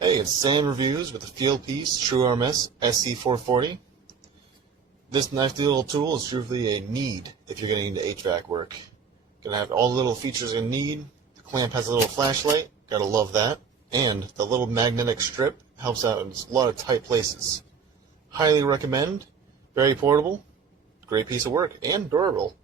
Hey, it's Sam Reviews with the Fieldpiece RMS SC440. This nifty little tool is truly a need if you're getting into HVAC work. Gonna have all the little features you need. The clamp has a little flashlight, gotta love that. And the little magnetic strip helps out in a lot of tight places. Highly recommend. Very portable, great piece of work, and durable.